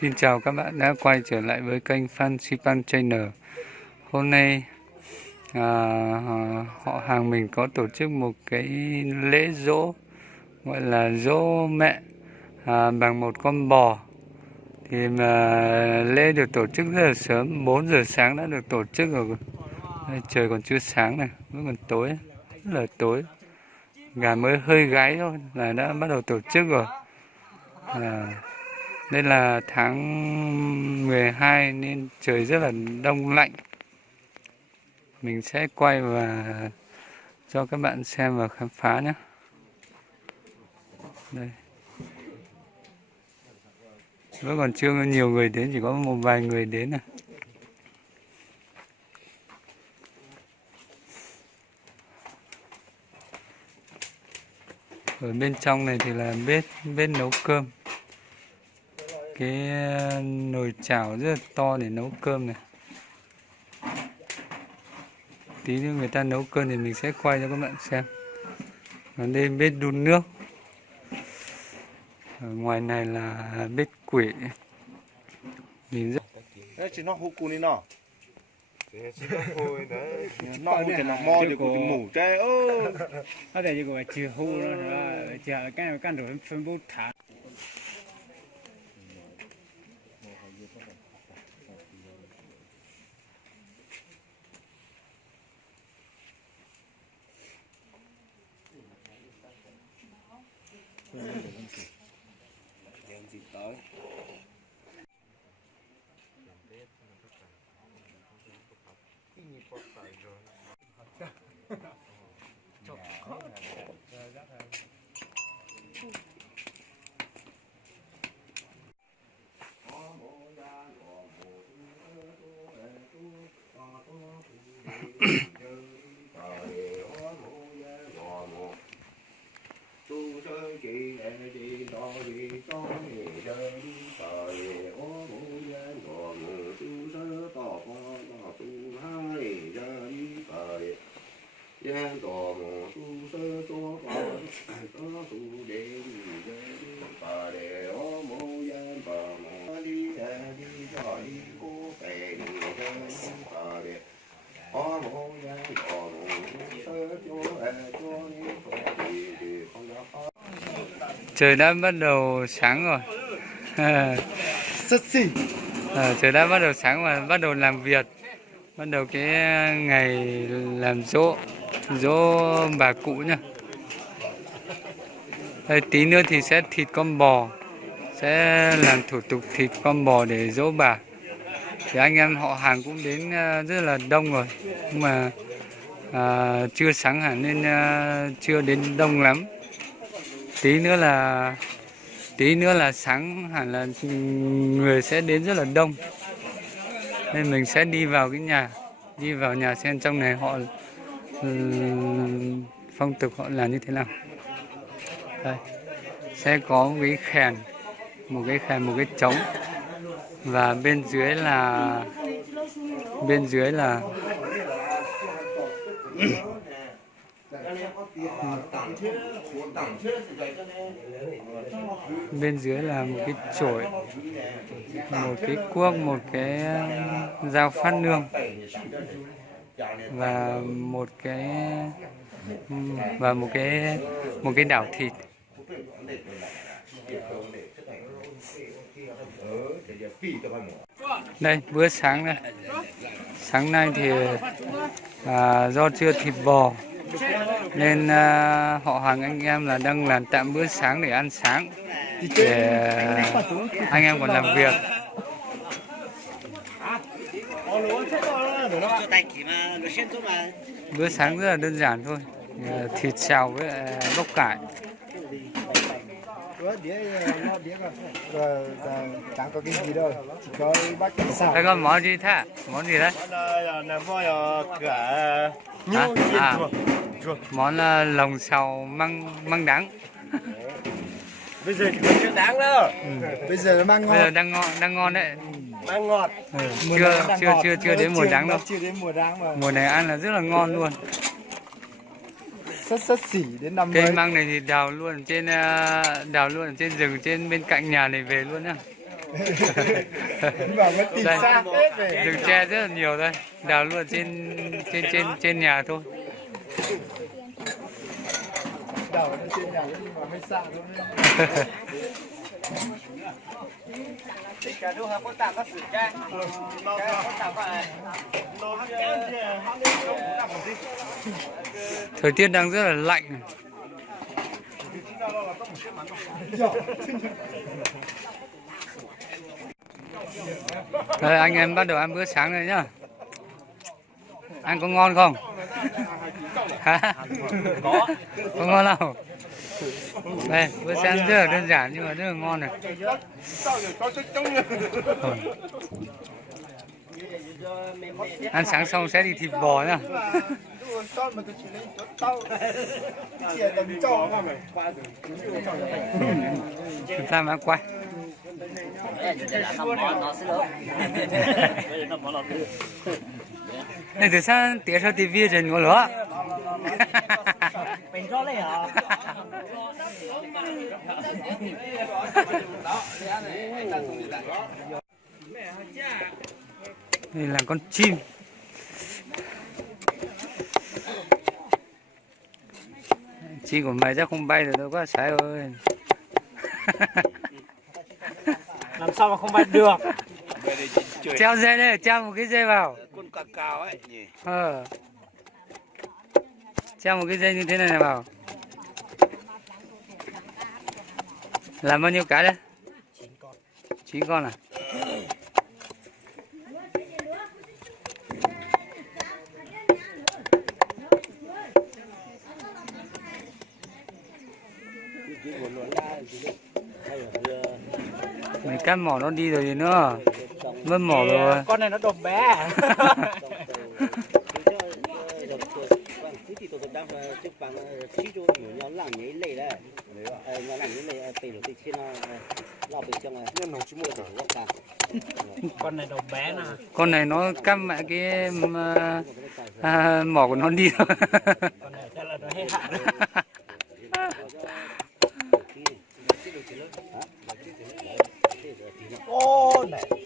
Xin chào các bạn đã quay trở lại với kênh Phan Xipan Channel. Hôm nay họ hàng mình có tổ chức một cái lễ giỗ, gọi là giỗ mẹ bằng một con bò. Thì mà lễ được tổ chức rất là sớm, 4 giờ sáng đã được tổ chức rồi. Đây, trời còn chưa sáng này, vẫn còn tối, rất là tối. Gà mới hơi gáy thôi là đã bắt đầu tổ chức rồi. Đây là tháng 12 nên trời rất là đông lạnh. Mình sẽ quay và cho các bạn xem và khám phá nhé. Đây. Vẫn còn chưa nhiều người đến, chỉ có một vài người đến này. Ở bên trong này thì là bếp nấu cơm. Cái nồi chảo rất là to để nấu cơm này. Tí nữa người ta nấu cơm thì mình sẽ quay cho các bạn xem. Còn đây bếp đun nước. Ở ngoài này là bếp quỷ. Nhìn rất chỉ nó hút cùn đi nó nó hút cho nó mò thì cũng mủ trái ơ ở đây có chỉ hút nó chỉ cái đồ phân bố thả trời đã bắt đầu sáng rồi. Trời đã bắt đầu sáng và bắt đầu làm việc. Bắt đầu cái ngày làm giỗ bà cụ nhá. Đây, tí nữa thì sẽ thịt con bò, sẽ làm thủ tục thịt con bò để giỗ bà. Thì anh em họ hàng cũng đến rất là đông rồi, nhưng mà chưa sáng hẳn nên chưa đến đông lắm. Tí nữa là sáng hẳn là người sẽ đến rất là đông. Nên mình sẽ đi vào nhà xem trong này họ phong tục họ làm như thế nào. Đây, sẽ có một cái trống, và bên dưới là một cái chổi, một cái cuốc, một cái dao phát nương và một cái đảo thịt. Đây, bữa sáng đây. Sáng nay thì do chưa thịt bò nên họ hàng anh em là đang làm tạm bữa sáng để ăn sáng, để anh em còn làm việc. Bữa sáng rất là đơn giản thôi, thịt xào với bắp cải. Chẳng có cái gì đâu, chỉ có bác xào. Đây có món gì thế? Món gì đấy? Món lồng xào măng đắng. bây giờ chỉ còn chưa đáng đâu. Bây giờ nó mang ngon. Bây giờ đang ngon đấy. Mang ngọt. Chưa đến mùa đắng đâu. Chưa đến mùa đắng mà. Mùa này ăn là rất là ngon luôn. Sất xỉ đến năm mới. Cây măng này thì đào luôn ở trên rừng trên bên cạnh nhà này về luôn nhá. Bảo vẫn tìm Đây. xa hết về. Rừng tre rất là nhiều đây, đào luôn trên nhà thôi. Đầu nó trên nhà nhưng mà hơi xa thôi. Cả đôi hàng có tạm các sự trang. Có tạm vậy. Thời tiết đang rất là lạnh này. Đây, anh em bắt đầu ăn bữa sáng rồi nhá. Ăn có ngon không? Hả? Có ngon không? Đây, bữa sáng rất là đơn giản nhưng mà rất là ngon này. Ăn sáng xong sẽ đi thịt bò nhá. Chúng ta mà quay. Này từ sao tiếc sao tivi trên ngõ lửa? Mình cho lấy hả? Đây là con chim. Chim của mày chắc không bay được đâu quá sải ơi. Làm sao mà không bay được? Treo dây đây, treo một cái dây vào. Con cà cao ấy nhỉ. Treo một cái dây như thế này vào. Làm bao nhiêu cái đấy? 9 con à? Mấy cắt mỏ nó đi rồi gì nữa. Mất mỏ rồi. Con này nó độc bé. Con này độc bé nè. Con này nó cắt mẹ cái mỏ của nó đi rồi. Con này chắc là nó hết hạn.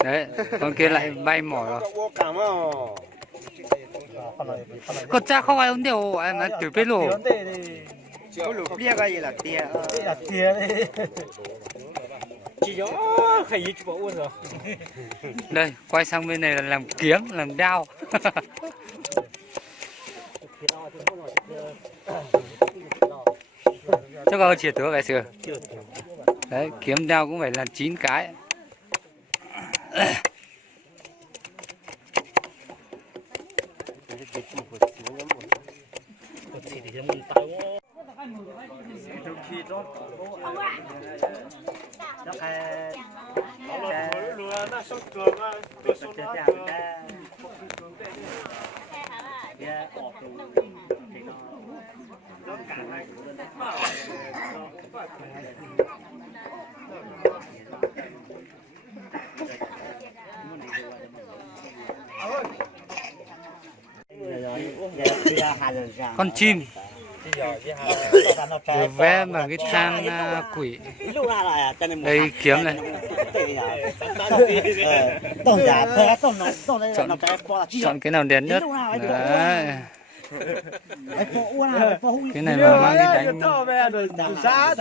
Đấy, con kia lại bay mỏ rồi. Con cha không ai uống điều em nói từ biết luôn. Có lục bia cái gì là tia. Là tiền đi. Chỉ có khẩy gì chụp uốn rồi. Đây, quay sang bên này là làm kiếm, làm đao. Chắc có chỉ tứa vậy sửa. Đấy, kiếm đao cũng phải là 9 cái. Con chim được vẽ bằng cái than quỷ. Đây kiếm này. Chọn cái nào đen nhất. Đấy. Cái này mà mang đi đánh,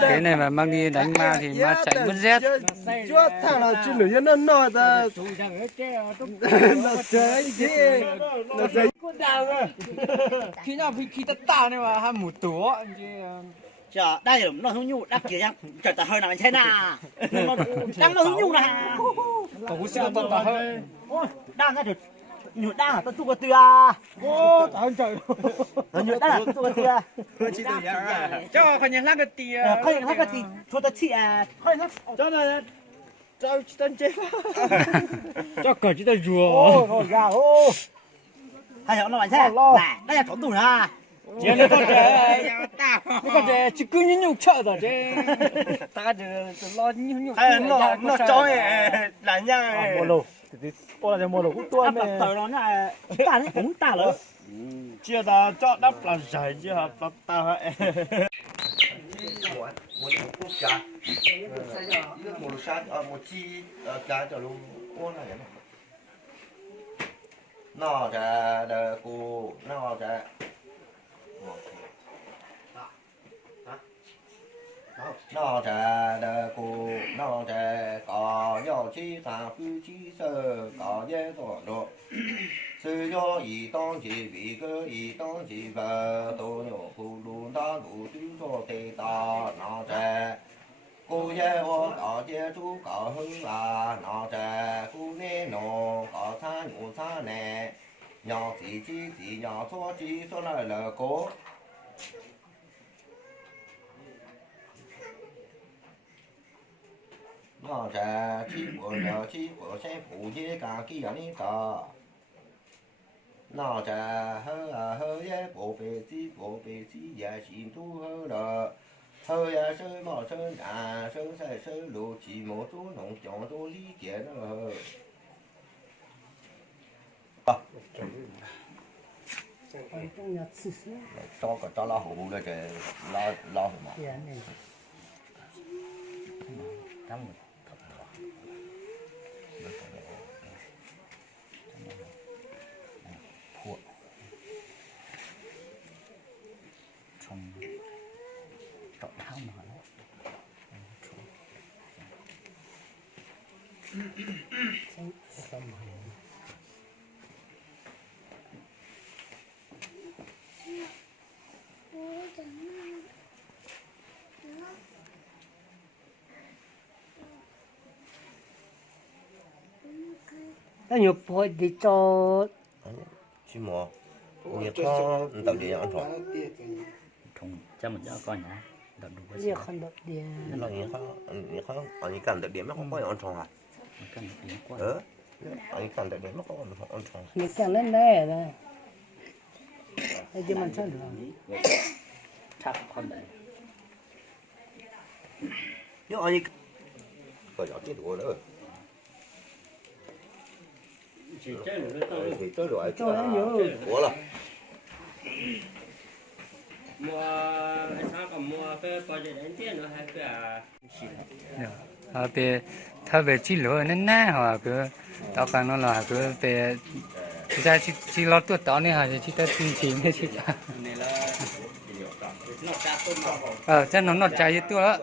cái này mà mang đi đánh ma thì ma chạy mất rét. Chúa thằng nào chim lửa nhân nó nọ ta. Nó chơi gì? Nó chơi con đào à? Khi nào khi ta tạo này mà ham một túa Chờ, đây là nó hữu nhu, đắc kia nhá. Chờ ta hơi nào mình thế nào. Đang nó hữu nhu là. có cú siêu tận ta hơn Đang ra được. Nhụt đang là tao chụp cái tia. Ô, tao trời. Nhụt đang là tao chụp cái tia. Chỉ tự nhiên à. cho còn nhận lắc cái tia Coi những cái gì, cho ta chị à. Coi nó. Cho này tao tên chế. cho cờ chỉ ta rùa Ô, rồi ra ô. Hay là nó làm thế. Này, đây là cổng tủ ha. Giờ nó còn trẻ nó còn trẻ chỉ cứ như nhục chợ rồi chứ ta lo như nhục Hay là nó cho là nha. Mua lô. Ô là mua lô cũng tua mẹ. Tờ nó là ta nó cũng ta rồi. Chưa ta cho đắp là giải chứ hả tao hả. một cúc cá một sa một chi cá cho luôn uống này nó ra đờ cô nó ra nó ra đờ cô nó ra có nhau chi ta cứ chi sơ có dễ tổ độ sư do ý tông chỉ vì cơ ý tông chỉ vợ tổ nhổ phụ luôn ta đủ tư cho tê ta nó ra cô dễ ô có dễ chú có hưng là nó ra cô nê nô có xa nhủ xa nè nhỏ chỉ nhỏ số lại là cố nó ra chi của xe phụ dễ cả kia ní ta nó ra hơ dễ bộ bề chi ya xin tu hơ đờ hơ ya sơ mò sơ nhà sơ sai sơ lù chỉ một số nông chọn số lý kia nó hơ cho nó hủ rồi cái lo mà nó nhiều bồi đi cho chỉ mò nhiều có tàu điện ăn thọ không cho mình cho con nhá đợt đủ cái gì nhiều không được đi nó nhiều có anh cần tàu điện nó không có ăn thọ à cần điện quá anh cần tàu điện nó có ăn thọ nhiều càng lên đây rồi đây chứ mình sao được chắc con đấy nhưng anh có gió chết đùa nữa thì tới rồi cho nó nhiều ủa là mua sao còn mua cái coi gì đến tiền nữa hay cái vềถ้าvề chỉ lửa nên nè hoặc cứ tao càng nó là cứ về ra chỉ lo tuột tao này hả chỉ ta tin chỉ này chỉ chắc nó chạy như tôi đó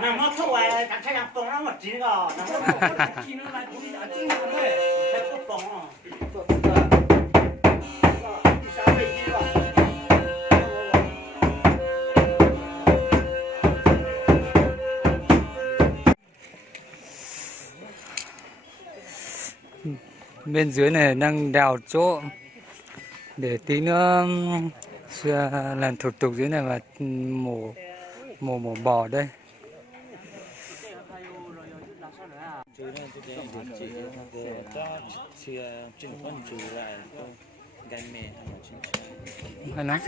nằm nó thôi chẳng thấy làm nó mà chín rồi nằm nó chín nó lại cũng đi đã chín rồi thấy tốt bóng đi sao về đi rồi bên dưới này đang đào chỗ để tí nữa làm thủ tục dưới này và mổ bò đây. Hay nói.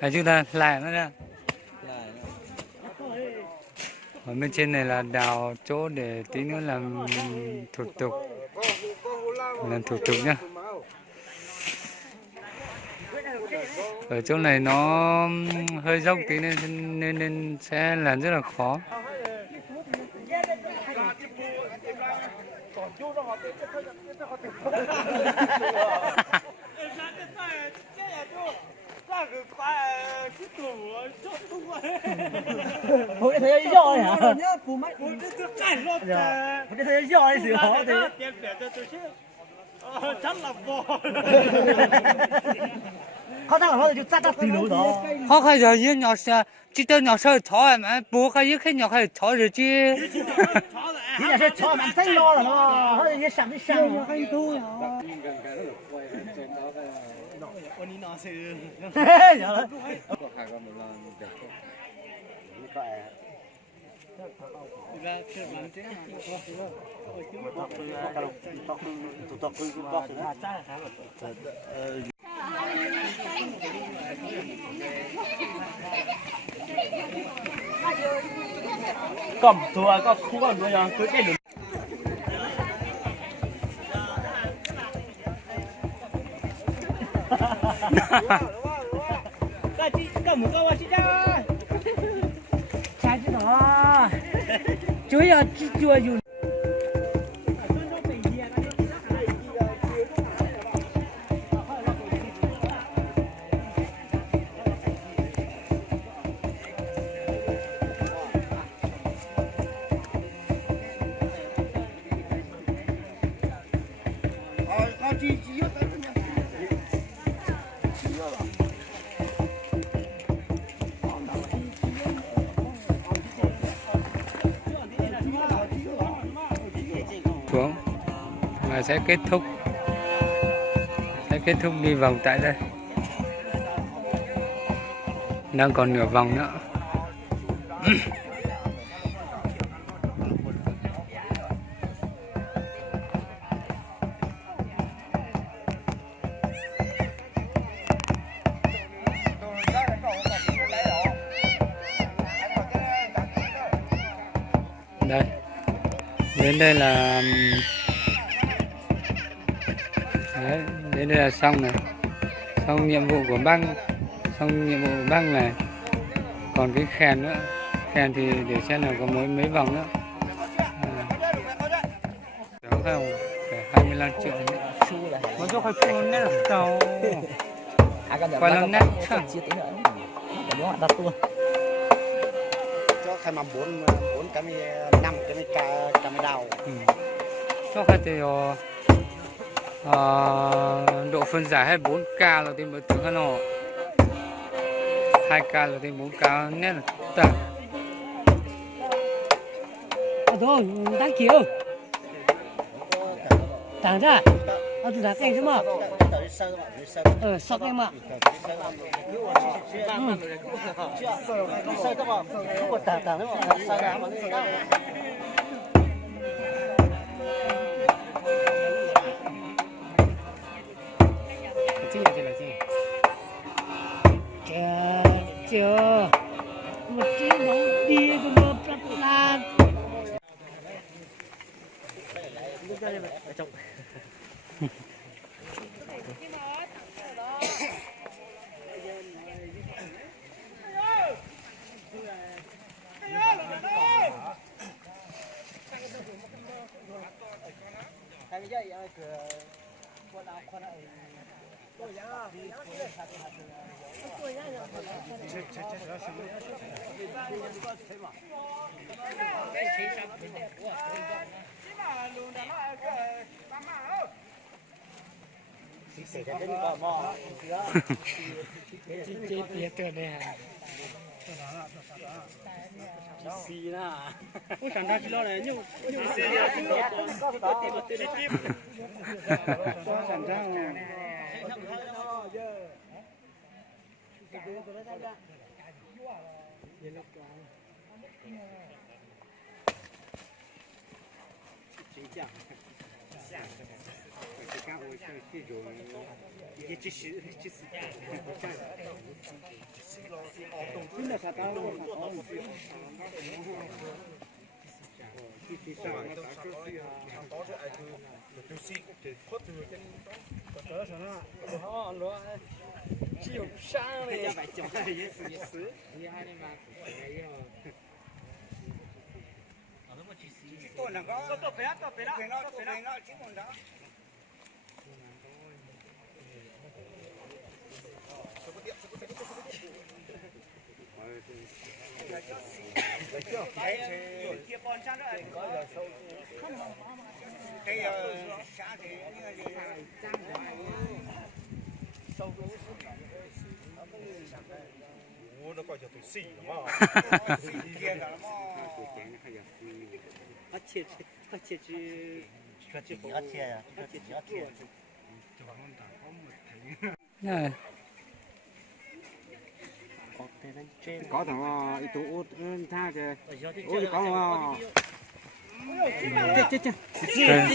Hay chúng ta lại nó ra. Ở bên trên này là đào chỗ để tí nữa làm thủ tục nhá. Ở chỗ này nó hơi dốc tí nên sẽ làm rất là khó. Bố thấy thấy giỏi hả?不买，我这都干了 Dạ. Bố thấy giỏi gì hả? 这点别的都是，真了不？ Khó thằng nó就扎扎từ lối đó. Họ khai giờ yên nhỏ sợ, chỉ cho nhỏ sợ thọ mà bố khai yên khai nhỏ khai thọ rồi chứ. Thì là sẽ cho bạn thấy lo là nó hơi như sẵn đi sẵn. anh tu hả? Dạ đó. Cầm thua có khu còn đuôi cứ cái đường. Cái chị cầm một câu chị ra. Trái chứ đó. Chú giờ chùa dù. Xuống và sẽ kết thúc đi vòng tại đây, đang còn nửa vòng nữa. Đây, đến đây là đấy, đến đây là xong này, xong nhiệm vụ của băng, này, còn cái khen nữa, khen thì để xem là có mấy vòng nữa. Đó không, phải 25 triệu nữa. Nó cho khai phụ nét là tàu, quay làm nét chẳng. Đặt tua. Cho khai mà 4 cái 5 cái đào. Cho khai thì độ phân giải hay 4K là tìm mới tưởng hơn nó 2K là tìm 4K nét là tầm. Thôi, đang kiểu. Tàng ra. Tụi ta cái gì mà? Sao cái mà? Sao cái mà? Tàng đó mà. Sao đó mà. Chưa. Một cái bóng đi của một rất là. Ôi chẳng ra chỉ lo này nhưng này có thằng ít tụ út tha kìa ôi có mà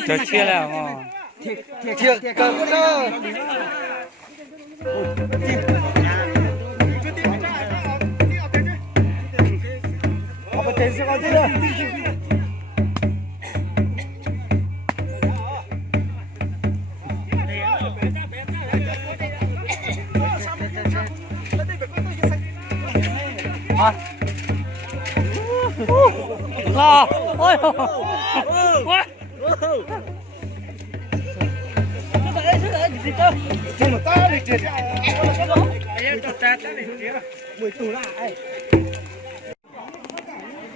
cho chia là mà thiệt cầm đó có tên sẽ có chứ lo ôi ôi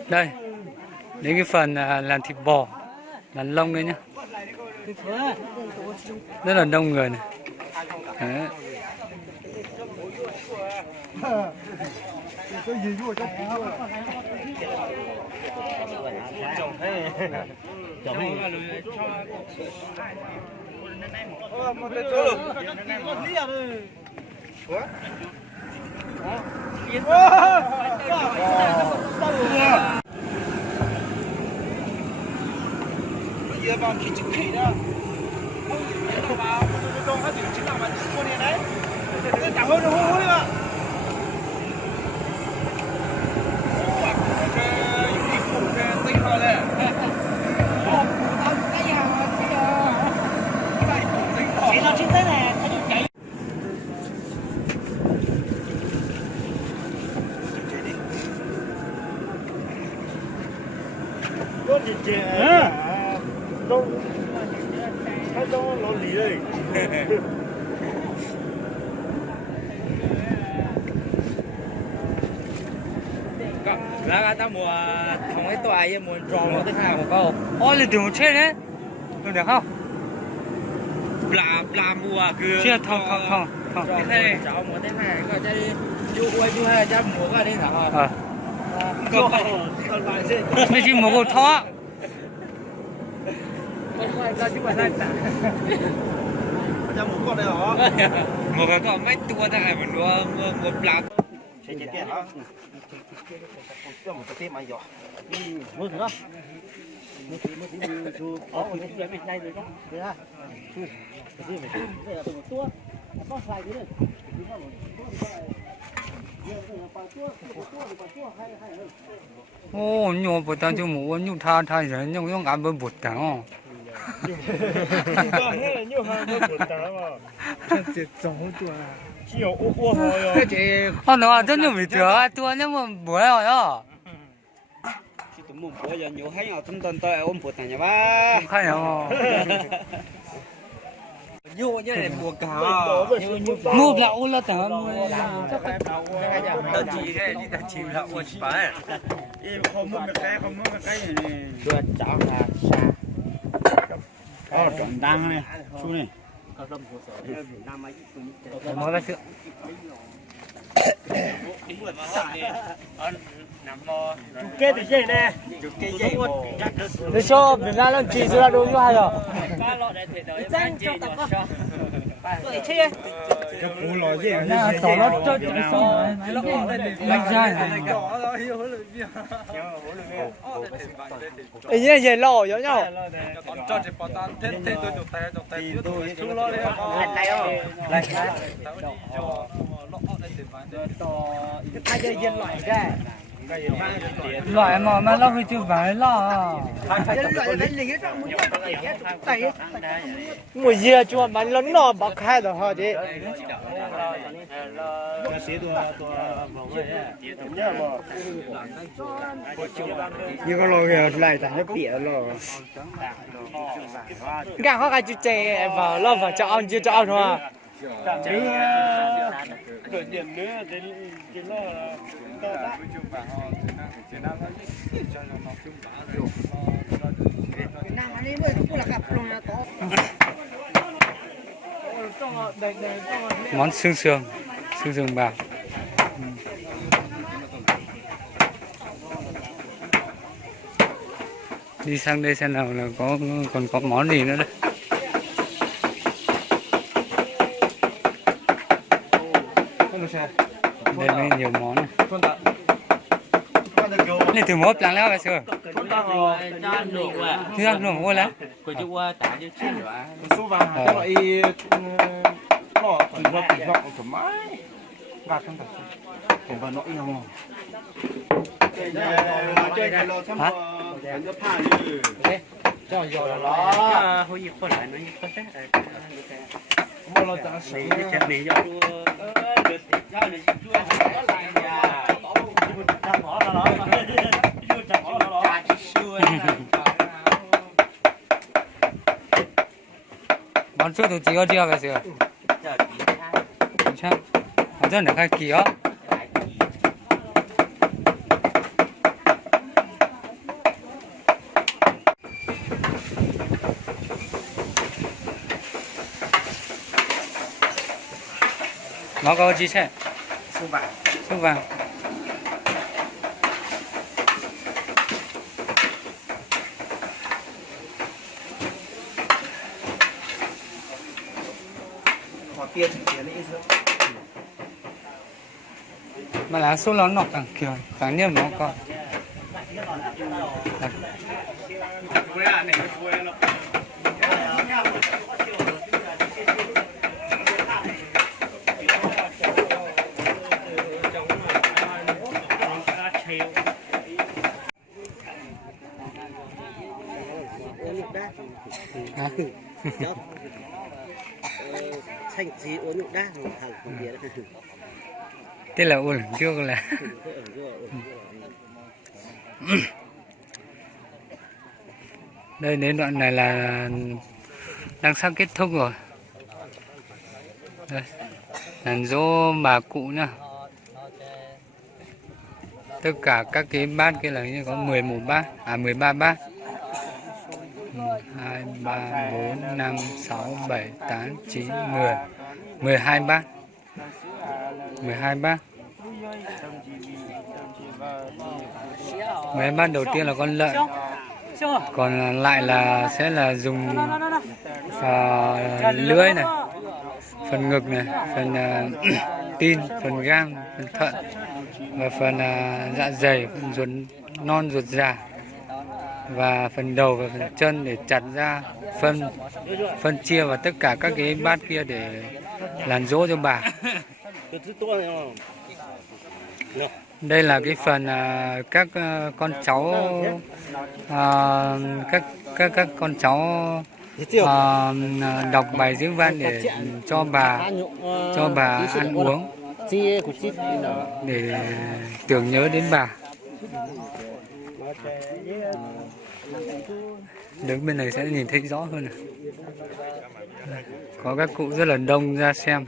đây đến cái phần làm thịt bò làm lông đây nhá, rất là đông người này. Đấy. là ta mua thằng ấy tòa với mua tròn một cái nào một câu ôi là đừng chết đấy được không là mua cứ chưa không cái này cháu mua thế này coi chơi du hay cha mua cái đấy hảไม่ใช่หมูกระทะ một cái con mấy tua này mình mua plak 오, 언니 보다 좀 언니 다 이제 형 안번 못다. 아, 내가真没得，多那么没有呀。 muốn bữa giờ nhiều hay ở trung tâm tôi ôm bột này nha ba. Khai hả? Nhiều như này mua cả. Mua là ô là tao mua. Đơn chỉ đây đi đơn chỉ là mua phải. Em không mua cái này. Đưa cháu là xa. Tròn đăng này, chú này. Mới bắt được. Kê thì gì nè? Để cho mình ra lên chỉ ra đồ như hay rồi. Cái cú lò gì à? Tỏ nó cho Ý như vậy lò giống nhau. Ai chơi dân loại ra. loại mà lo cái chưa phải lo mùi dưa chua mà lớn nó bọc khai rồi họ chứ như có lò lại tại nó bịa lò càng khó cái chú chè vào lo vào cho ông chưa cho ông thôi điểm nữa đến lo món xương sườn bào. Đi sang đây xem nào là còn có món gì nữa đây. Đây mới nhiều món này. Này từ mốt lắng lẽo vậy sửa. Thứ ăn nổ mua lá. của chú qua tả cho chín rồi. số vàng cái loại nó kỳ vọng thoải mái gạt trong thật cũng vào nỗi nhau chơi cái lò thăm cái nước pha như cho rồi đó Hồi gì con lại nó như con thế. mua lò chả sấy Cái chén này do chú được do này chú có lại nhà. Chẳng bỏ nó đó. Chẳng bỏ nó đó. món trước thì chỉ có chưa vậy sửa. Chắc. Ở trên để khai kỳ á. Nó có gì thế? Su vàng. Mà lá số nó càng kiểu càng nhiều nó có. Thành gì uống nước đá hàng của bia đó. Thế là uống chưa là. Đây đến đoạn này là đang sắp kết thúc rồi. Đây, đàn dỗ bà cụ nhá. Tất cả các cái bát kia là như có 11 bát, 13 bát. 2, 3, 4, 5, 6, 7, 8, 9, 10 12 bát 12 bát 12 bát đầu tiên là con lợn, còn lại là sẽ là dùng lưỡi này, phần ngực này, phần tim, phần gan, phần thận và phần dạ dày, phần ruột non, ruột già và phần đầu và phần chân để chặt ra phân chia vào tất cả các cái bát kia để làm dỗ cho bà. Đây là cái phần các con cháu các con cháu đọc bài diễn văn để cho bà ăn uống để tưởng nhớ đến bà. Đứng bên này sẽ nhìn thấy rõ hơn này. Có các cụ rất là đông ra xem.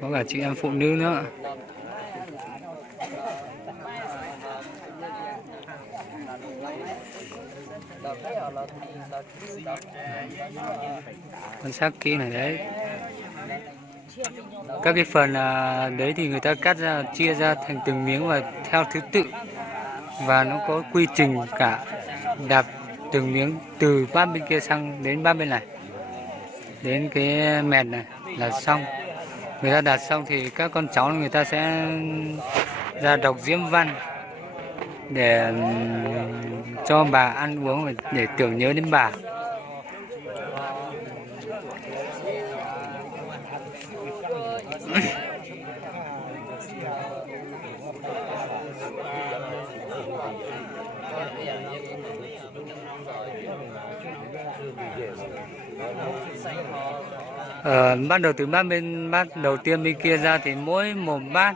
Có cả chị em phụ nữ nữa. Quan sát kỹ này đấy. Các cái phần đấy thì người ta cắt ra, chia ra thành từng miếng và theo thứ tự. Và nó có quy trình cả, đạp từng miếng từ bát bên kia sang đến bát bên này, đến cái mẹt này là xong. Người ta đặt xong thì các con cháu người ta sẽ ra đọc diễm văn để cho bà ăn uống để tưởng nhớ đến bà. Bắt đầu từ bát đầu tiên bên kia ra thì mỗi một bát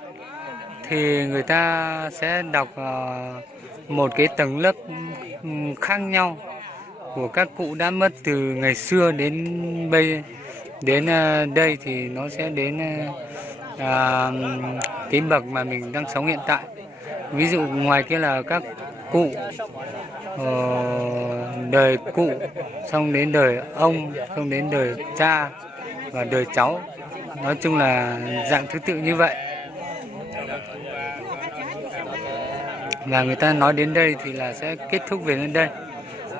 thì người ta sẽ đọc một cái tầng lớp khác nhau của các cụ đã mất từ ngày xưa đến đây thì nó sẽ đến cái bậc mà mình đang sống hiện tại. Ví dụ ngoài kia là các cụ đời cụ, xong đến đời ông, xong đến đời cha và đời cháu, nói chung là dạng thứ tự như vậy. Và người ta nói đến đây thì là sẽ kết thúc về đến đây,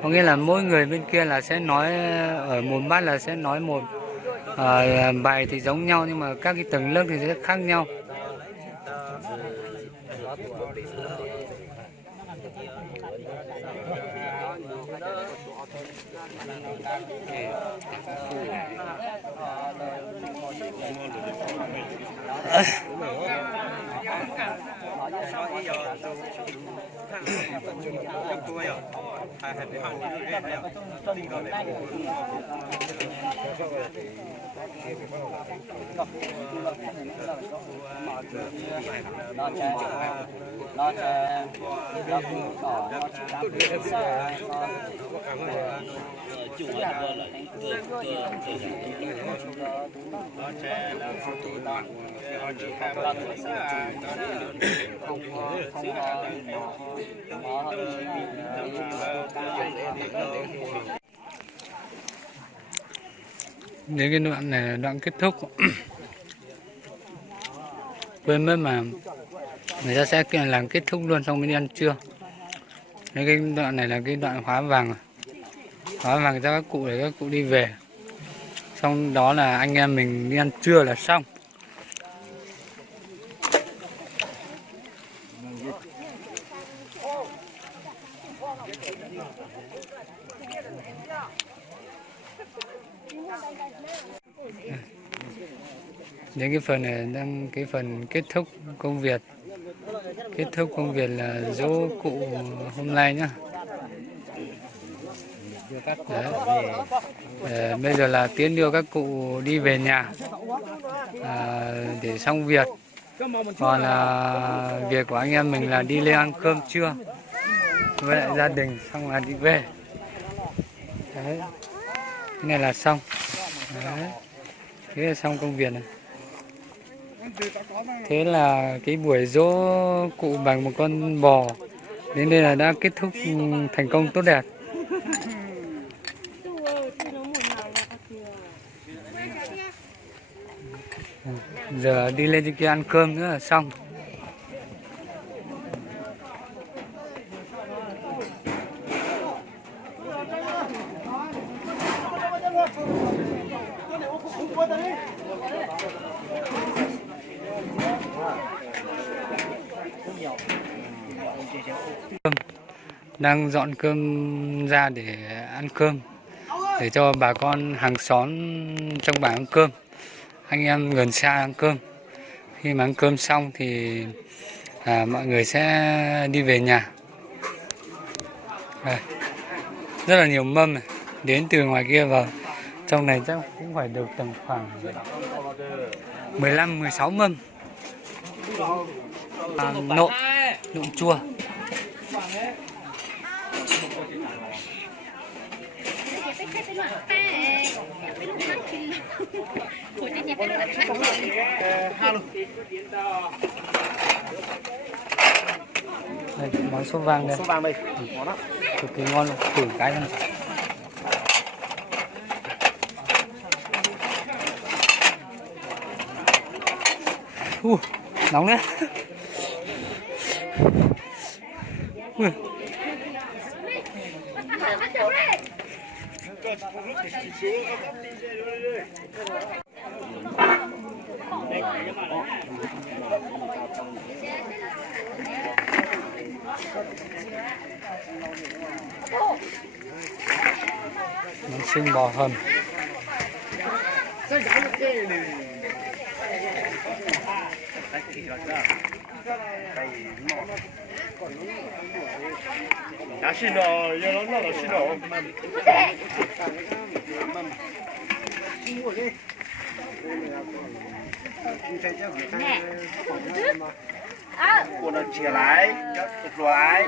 có nghĩa là mỗi người bên kia là sẽ nói ở một bát là sẽ nói một bài thì giống nhau nhưng mà các cái tầng lớp thì sẽ khác nhau. Đến cái đoạn này là đoạn kết thúc. Quên mất mà người ta sẽ làm kết thúc luôn xong mới đi ăn trưa. Đấy, cái đoạn này là cái đoạn hóa vàng cho các cụ để các cụ đi về, xong đó là anh em mình đi ăn trưa là xong. Đến cái phần này đang cái phần kết thúc công việc. Kết thúc công việc là dỗ cụ hôm nay nhá. Đấy. Bây giờ là tiến đưa các cụ đi về nhà để xong việc. Còn việc của anh em mình là đi lên ăn cơm trưa với lại gia đình xong là đi về. Đấy. Cái này là xong. Đấy. Thế là xong công việc này. Thế là cái buổi dỗ cụ bằng một con bò đến đây là đã kết thúc thành công tốt đẹp. Giờ đi lên trên kia ăn cơm nữa là xong. Đang dọn cơm ra để ăn cơm, để cho bà con hàng xóm trong bản ăn cơm, anh em gần xa ăn cơm. Khi mà ăn cơm xong thì mọi người sẽ đi về nhà. Đây, rất là nhiều mâm này, đến từ ngoài kia vào trong này chắc cũng phải được tầm khoảng 15-16 mâm nộm chua. Đây, món sốt vang đây. Sốt vang đây. Cực kỳ ngon luôn, thử cái xem. Nóng đấy. Món xương bò hầm. đã xin rồi giờ nó là xin rồi cô nó chia lại chụp lại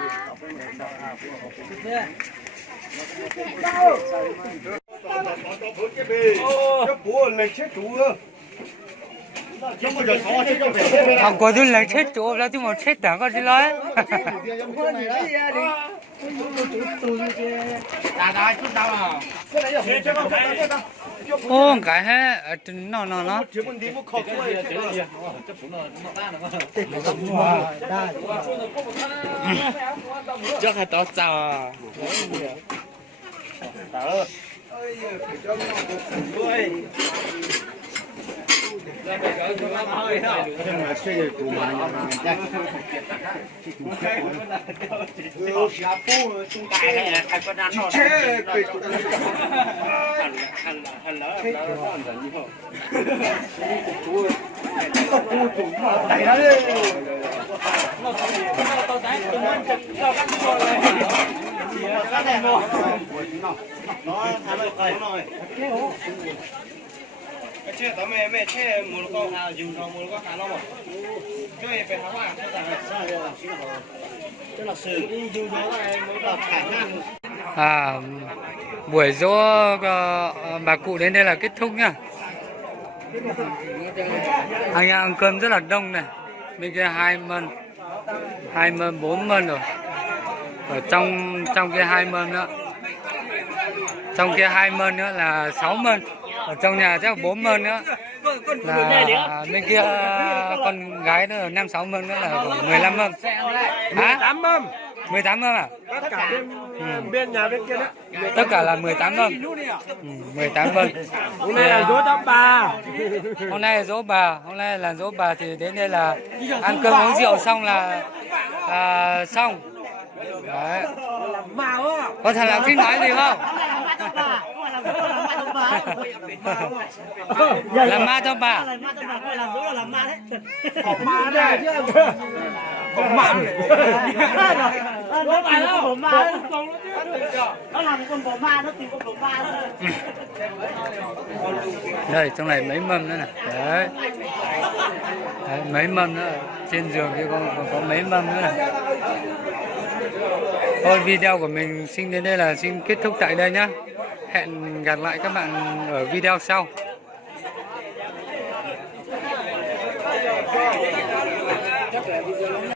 Không có thứ là chết chỗ là chứ mà chết đã có gì nói. Ô cái hết ở trên nó chắc là tao chào chết tao mẹ chết một con hà dùng cho một con hà long à chơi về hả bạn tức là sự đi du nó này mới là khả năng buổi dỗ bà cụ đến đây là kết thúc nhá. Anh em ăn cơm rất là đông này, bên kia 2 mâm 4 mâm rồi, ở trong kia 2 mâm nữa, trong kia 2 mâm nữa là 6 mâm, ở trong nhà chắc 4 mâm nữa, là bên kia con gái nữa 5-6 mâm nữa là 15 mâm. 18 mâm 18 mâm à? tất cả bên nhà bên kia đó Tất cả là 18 mâm. 18 mâm. hôm nay là dỗ tao bà Hôm nay là dỗ bà thì đến đây là ăn cơm uống rượu xong là xong. Đấy. Có thằng nào thích nói gì không? Làm ma cho bà. làm dỗ là làm ma đấy. ma đây còn ma Nó tìm con bồ ma, nó làm con bồ ma, nó tìm con bồ ma. Đây trong này mấy mâm nữa này. Đấy. Đấy, mấy mâm nữa. Trên giường kia còn có mấy mâm nữa này. Thôi video của mình xin đến đây là xin kết thúc tại đây nhá. Hẹn gặp lại các bạn ở video sau.